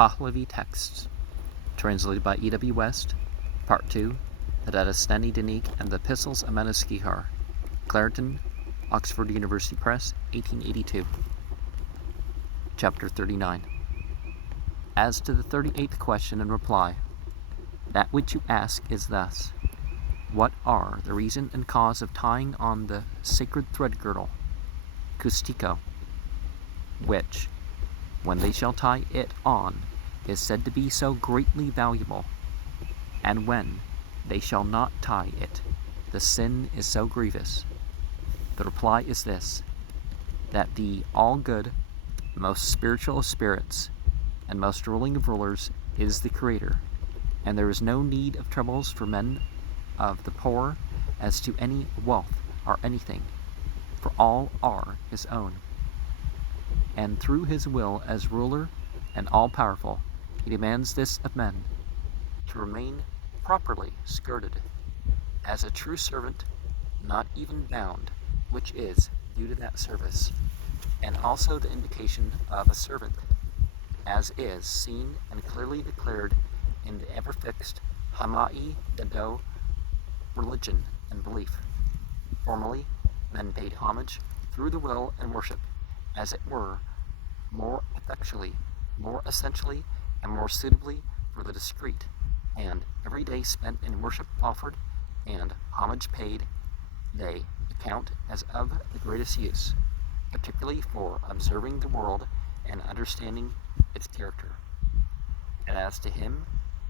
Pahlavi texts, translated by E.W. West, Part 2, the Dadistani Dinik and the Epistles of Manuskrihar, Clareton, Oxford University Press, 1882. Chapter 39. As to the 38th question and reply, that which you ask is thus: what are the reason and cause of tying on the sacred thread girdle, kustiko, which, when they shall tie it on, is said to be so greatly valuable, and when they shall not tie it, the sin is so grievous? The reply is this: that the all-good, most spiritual of spirits, and most ruling of rulers is the Creator, and there is no need of troubles for men of the poor as to any wealth or anything, for all are his own. And through his will as ruler and all-powerful, he demands this of men, to remain properly skirted, as a true servant, not even bound, which is due to that service, and also the indication of a servant, as is seen and clearly declared in the ever-fixed Hamai Dado religion and belief. Formerly, men paid homage through the will and worship, as it were, more effectually, more essentially, and more suitably for the discreet, and every day spent in worship offered and homage paid, they account as of the greatest use, particularly for observing the world and understanding its character. And as to him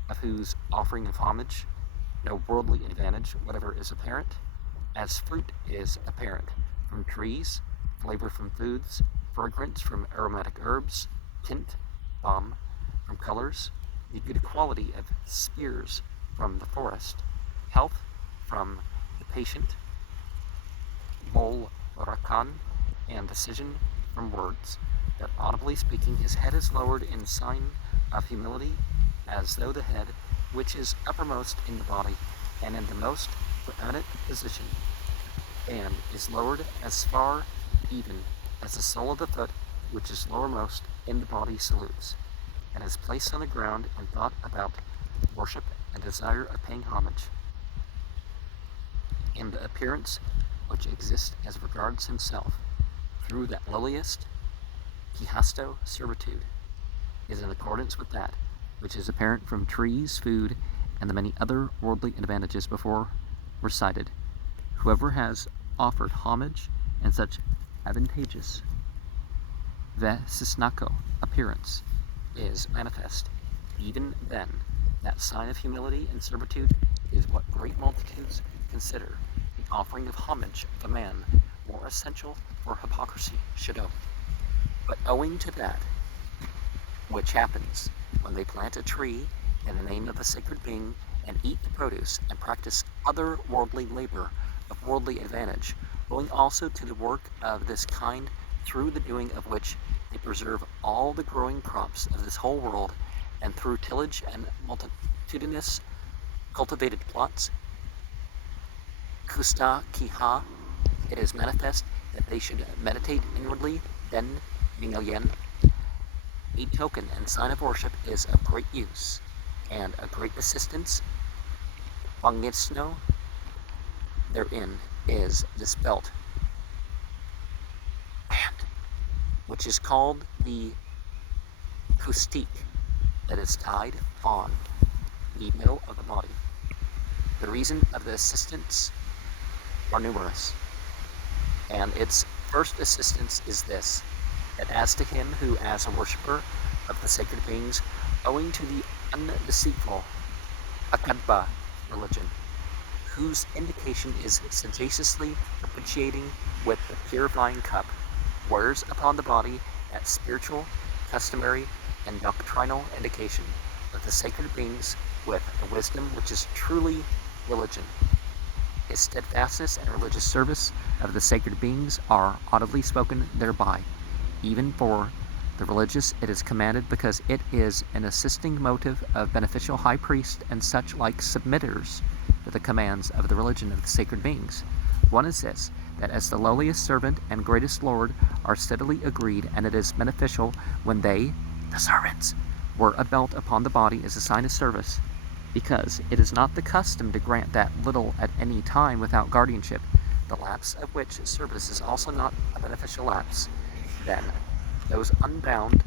of whose offering of homage no worldly advantage whatever is apparent, as fruit is apparent from trees, flavor from foods, fragrance from aromatic herbs, tint, balm from colors, the good quality of spears from the forest, health from the patient, mol rakan, and decision from words, that audibly speaking his head is lowered in sign of humility, as though the head, which is uppermost in the body and in the most preeminent position, and is lowered as far even as the sole of the foot, which is lowermost in the body, salutes, and is placed on the ground in thought about worship and desire of paying homage. In the appearance which exists as regards himself, through that lowliest kihasto servitude, is in accordance with that which is apparent from trees, food, and the many other worldly advantages before recited. Whoever has offered homage and such advantageous vesisnako appearance is manifest. Even then, that sign of humility and servitude is what great multitudes consider the offering of homage of a man more essential for hypocrisy should owe. But owing to that which happens when they plant a tree in the name of a sacred being and eat the produce and practice other worldly labor of worldly advantage, owing also to the work of this kind, through the doing of which they preserve all the growing crops of this whole world, and through tillage and multitudinous cultivated plots, kusta kiha, it is manifest that they should meditate inwardly, then mingalyen. A token and sign of worship is of great use, and a great assistance. Pangisno therein is this belt, band, which is called the kustik, that is tied on the middle of the body. The reason of the assistance are numerous, and its first assistance is this: that as to him who, as a worshipper of the sacred beings, owing to the undeceitful Akadba religion, whose indication is sagaciously propitiating with the purifying cup, wears upon the body that spiritual, customary, and doctrinal indication of the sacred beings with the wisdom which is truly religion. His steadfastness and religious service of the sacred beings are audibly spoken thereby. Even for the religious it is commanded, because it is an assisting motive of beneficial high priest and such like submitters to the commands of the religion of the sacred beings. One is this, that as the lowliest servant and greatest lord are steadily agreed, and it is beneficial when they, the servants, where a belt upon the body is a sign of service, because it is not the custom to grant that little at any time without guardianship, the lapse of which service is also not a beneficial lapse, then those unbound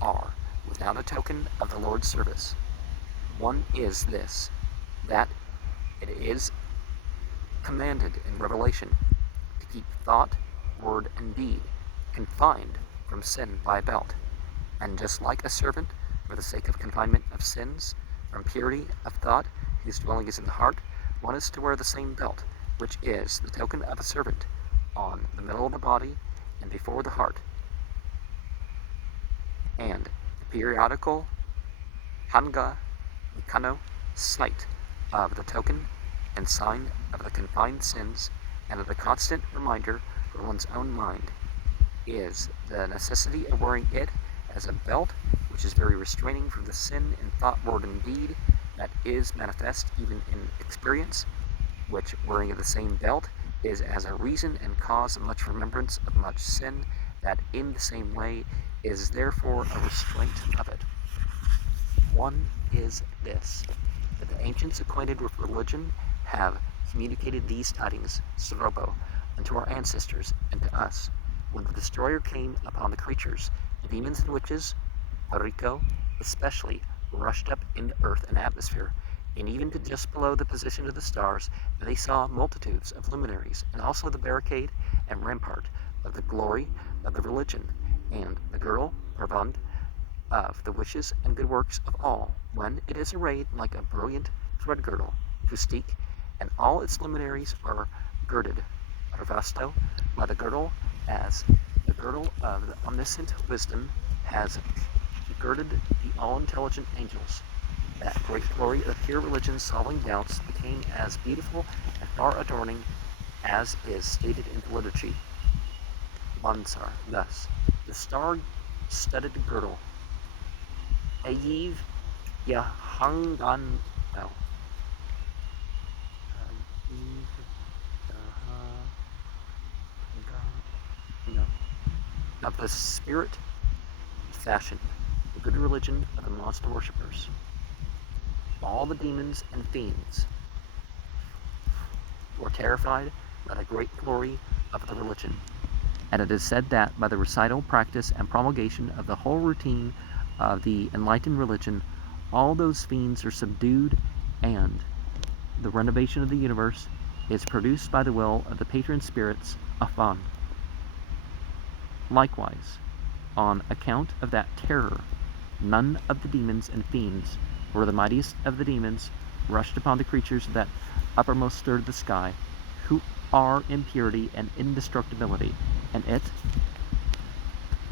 are without a token of the Lord's service. One is this, that it is commanded in Revelation to keep thought, word, and deed confined from sin by a belt. And just like a servant, for the sake of confinement of sins, from purity of thought, whose dwelling is in the heart, one is to wear the same belt, which is the token of a servant, on the middle of the body and before the heart, and the periodical hanga mikano sight of the token and sign of the confined sins, and of the constant reminder for one's own mind, is the necessity of wearing it as a belt, which is very restraining from the sin in thought, word, and deed that is manifest even in experience, which wearing of the same belt is as a reason and cause of much remembrance of much sin, that in the same way is therefore a restraint of it. One is this, that the ancients acquainted with religion have communicated these tidings, Sorobo, unto our ancestors and to us, when the destroyer came upon the creatures, the demons and witches, Hariko especially, rushed up into earth and atmosphere, and even to just below the position of the stars, they saw multitudes of luminaries, and also the barricade and rampart of the glory of the religion, and the girdle, Pravand, of the wishes and good works of all, when it is arrayed like a brilliant thread girdle, Fustique, and all its luminaries are girded, Arvasto, by the girdle, as the girdle of the omniscient wisdom has girded the all-intelligent angels. That great glory of pure religion solving doubts became as beautiful and far adorning as is stated in the liturgy. Bansar, thus, the star-studded girdle, Ayiv Yahangan, of the spirit fashioned, the good religion of the monster worshippers. All the demons and fiends were terrified by the great glory of the religion. And it is said that by the recital, practice, and promulgation of the whole routine of the enlightened religion, all those fiends are subdued, and the renovation of the universe is produced by the will of the patron spirits, Afan. Likewise, on account of that terror, none of the demons and fiends, or the mightiest of the demons, rushed upon the creatures that uppermost stirred the sky, who are in purity and indestructibility, and it,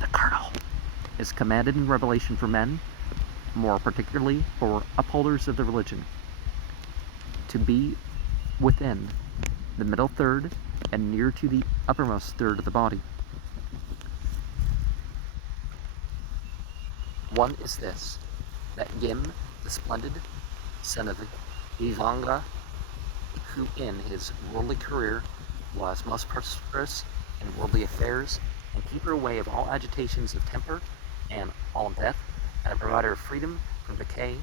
the girdle, is commanded in Revelation for men, more particularly for upholders of the religion, to be within the middle third and near to the uppermost third of the body. One is this, that Yim, the splendid son of Vivanga, who in his worldly career was most prosperous in worldly affairs, and keeper away of all agitations of temper and all death, and a provider of freedom from decay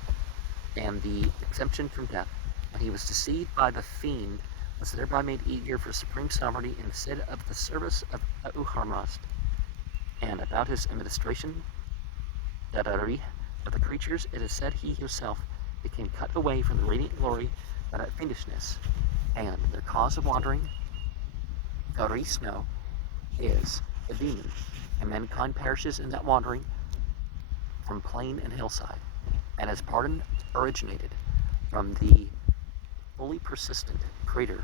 and the exemption from death, when he was deceived by the fiend, was thereby made eager for supreme sovereignty instead of the service of Uharmast. And about his administration, Dadari, of the creatures, it is said he himself became cut away from the radiant glory by that fiendishness, and their cause of wandering, Garisno, is a demon, and mankind perishes in that wandering from plain and hillside, and his pardon originated from the fully persistent Creator.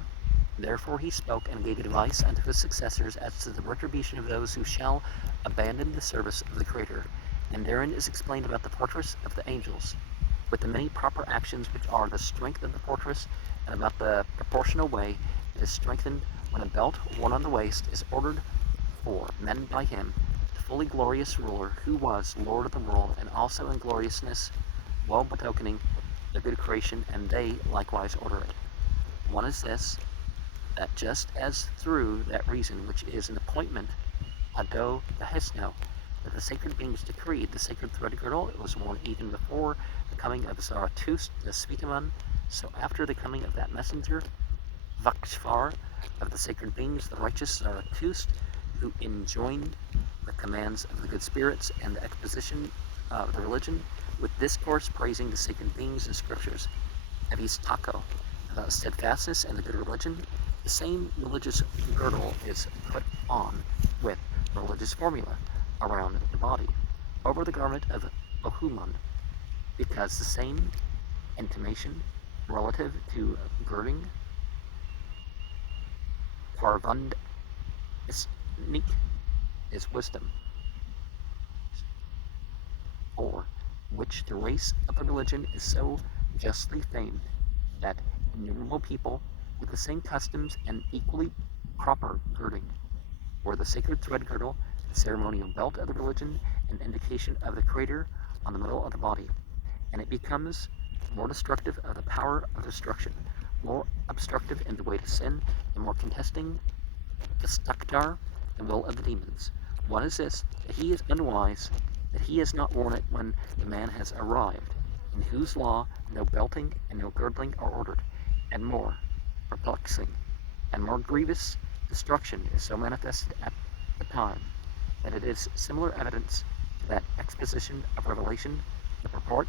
Therefore he spoke and gave advice unto his successors as to the retribution of those who shall abandon the service of the Creator, and therein is explained about the fortress of the angels, with the many proper actions which are the strength of the fortress, and about the proportional way it is strengthened when a belt worn on the waist is ordered for men by him, the fully glorious ruler, who was Lord of the world, and also in gloriousness, well betokening the good creation, and they likewise order it. One is this, that just as through that reason which is an appointment, Hado the Hesno, that the sacred beings decreed the sacred thread girdle. It was worn even before the coming of Zarathustra, the Svitaman. So after the coming of that messenger, Vakshvar, of the sacred beings, the righteous Zarathustra, who enjoined the commands of the good spirits and the exposition of the religion, with discourse praising the sacred beings and scriptures, Evistako, about steadfastness and the good religion, the same religious girdle is put on with religious formula around the body, over the garment of Ohuman, because the same intimation relative to girding Parvand is wisdom, for which the race of the religion is so justly famed, that innumerable people with the same customs and equally proper girding, wore the sacred thread girdle, the ceremonial belt of the religion, an indication of the Creator on the middle of the body, and it becomes more destructive of the power of destruction, more obstructive in the way to sin, and more contesting Gestaktar, the will of the demons. One is this, that he is unwise, that he has not worn it when the man has arrived, in whose law no belting and no girdling are ordered, and more perplexing and more grievous destruction is so manifested at the time, that it is similar evidence to that exposition of revelation, the purport,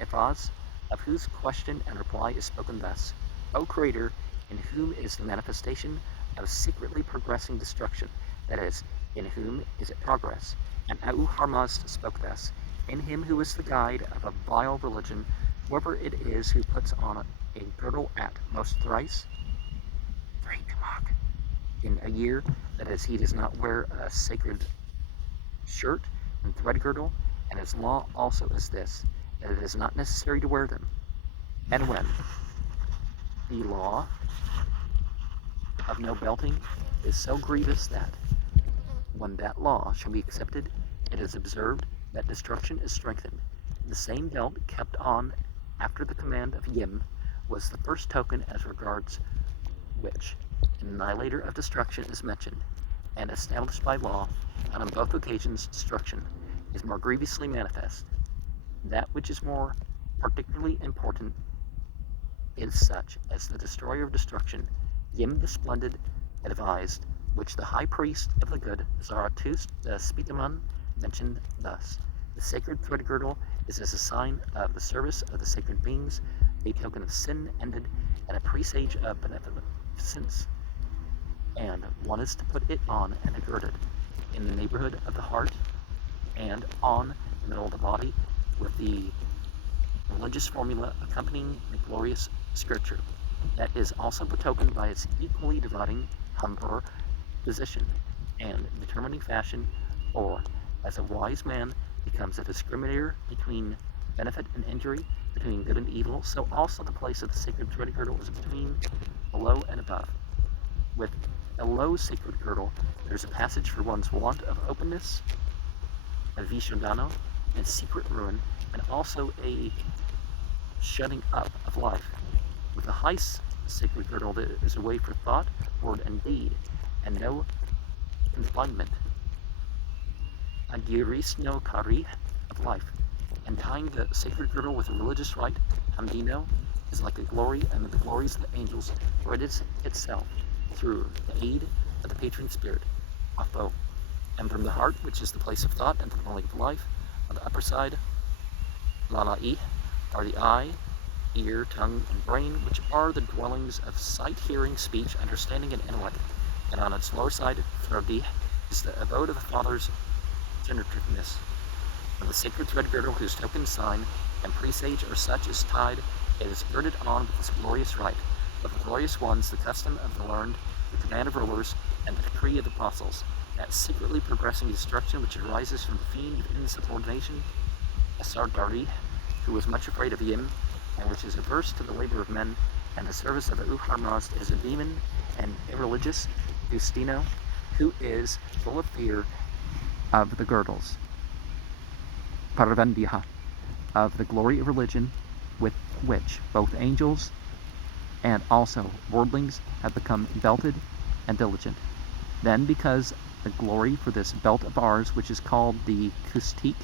Ephaz, of whose question and reply is spoken thus: O Creator, in whom is the manifestation of secretly progressing destruction, that is, in whom is it progress? And Au Harmazd spoke thus: in him who is the guide of a vile religion, whoever it is who puts on a girdle at most thrice, in a year, that is, he does not wear a sacred shirt and thread girdle, and his law also is this, that it is not necessary to wear them. And when the law of no belting is so grievous that, when that law shall be accepted, it is observed that destruction is strengthened. The same belt kept on after the command of Yim was the first token as regards which an annihilator of destruction is mentioned, and established by law, and on both occasions destruction is more grievously manifest. That which is more particularly important is such as the destroyer of destruction, Yim the Splendid, advised, which the high priest of the good, Zarathustra the Spitaman, mentioned thus: the sacred thread girdle is as a sign of the service of the sacred beings, a token of sin ended, and a presage of beneficence, and one is to put it on and gird it in the neighborhood of the heart, and on the middle of the body, with the religious formula accompanying the glorious scripture, that is also betokened by its equally dividing humber position and determining fashion, or, as a wise man becomes a discriminator between benefit and injury, between good and evil, so also the place of the sacred thread girdle is between below and above. With a low sacred girdle, there is a passage for one's want of openness, a vishodano, and secret ruin, and also a shutting up of life. With a high sacred girdle, there is a way for thought, word, and deed, and no confinement. A girisno kari of life. And tying the sacred girdle with a religious rite, Hamdino, is like a glory amid the glories of the angels, for it is itself, through the aid of the patron spirit, Apho. And from the heart, which is the place of thought and the dwelling of life, on the upper side, Lalai, are the eye, ear, tongue, and brain, which are the dwellings of sight, hearing, speech, understanding, and intellect. And on its lower side, Throdi, is the abode of the Father's generativeness. When the sacred thread girdle, whose token, sign, and presage are such as tied, it is girded on with this glorious rite. Of the glorious ones, the custom of the learned, the command of rulers, and the decree of the apostles, that secretly progressing destruction which arises from the fiend of insubordination, Asardari, who was much afraid of Yim, and which is averse to the labor of men, and the service of Uharmazd, is a demon and irreligious, Justino, who is full of fear of the girdles, Parvandiha, of the glory of religion, with which both angels and also worldlings have become belted and diligent. Then, because the glory for this belt of ours, which is called the kustik,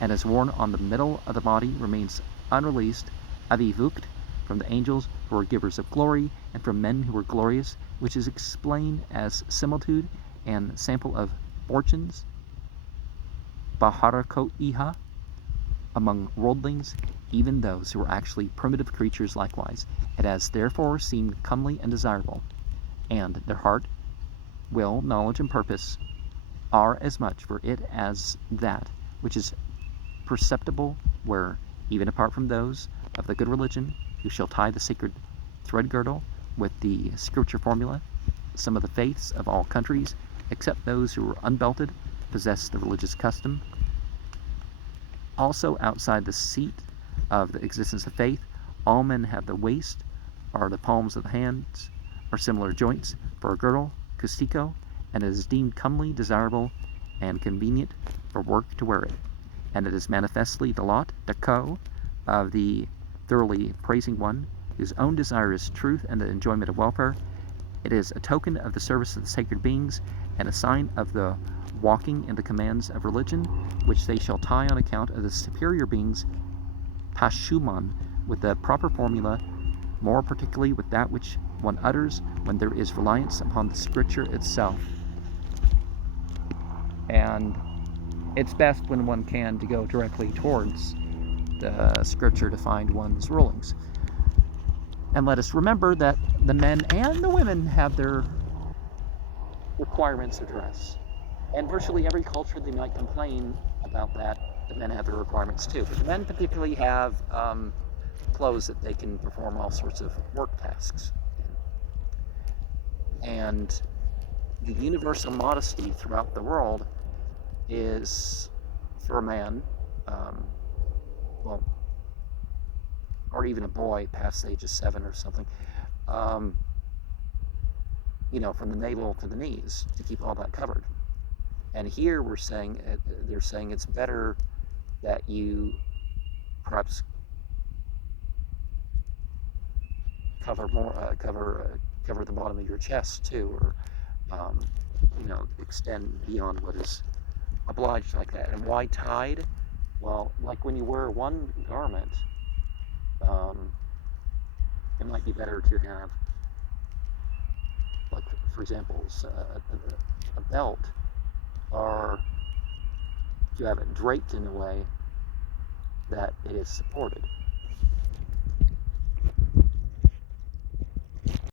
and is worn on the middle of the body, remains unreleased, avivukt, from the angels who are givers of glory, and from men who are glorious, which is explained as similitude and sample of fortunes, baharako iha, among worldlings, even those who are actually primitive creatures likewise. It has therefore seemed comely and desirable, and their heart, will, knowledge, and purpose are as much for it as that which is perceptible, where, even apart from those of the good religion, who shall tie the sacred thread girdle with the scripture formula, some of the faiths of all countries, except those who are unbelted, possess the religious custom. Also outside the seat of the existence of faith, all men have the waist, or the palms of the hands, or similar joints, for a girdle, kustiko, and it is deemed comely, desirable, and convenient for work to wear it. And it is manifestly the lot, dako, of the thoroughly praising one, whose own desire is truth and the enjoyment of welfare. It is a token of the service of the sacred beings, and a sign of the walking in the commands of religion, which they shall tie on account of the superior beings, pashuman, with the proper formula, more particularly with that which one utters when there is reliance upon the scripture itself. And it's best when one can to go directly towards the scripture to find one's rulings. And let us remember that the men and the women have their requirements of dress. And virtually every culture, they might complain about that. The men have their requirements too. But the men particularly have clothes that they can perform all sorts of work tasks in. And the universal modesty throughout the world is, for a man, well, or even a boy past the age of 7 or something, from the navel to the knees, to keep all that covered. And here they're saying it's better that you perhaps cover the bottom of your chest too, or extend beyond what is obliged like that. And why tied? Well, like when you wear one garment, it might be better to have, like, for example, a belt, or to have it draped in a way that it is supported.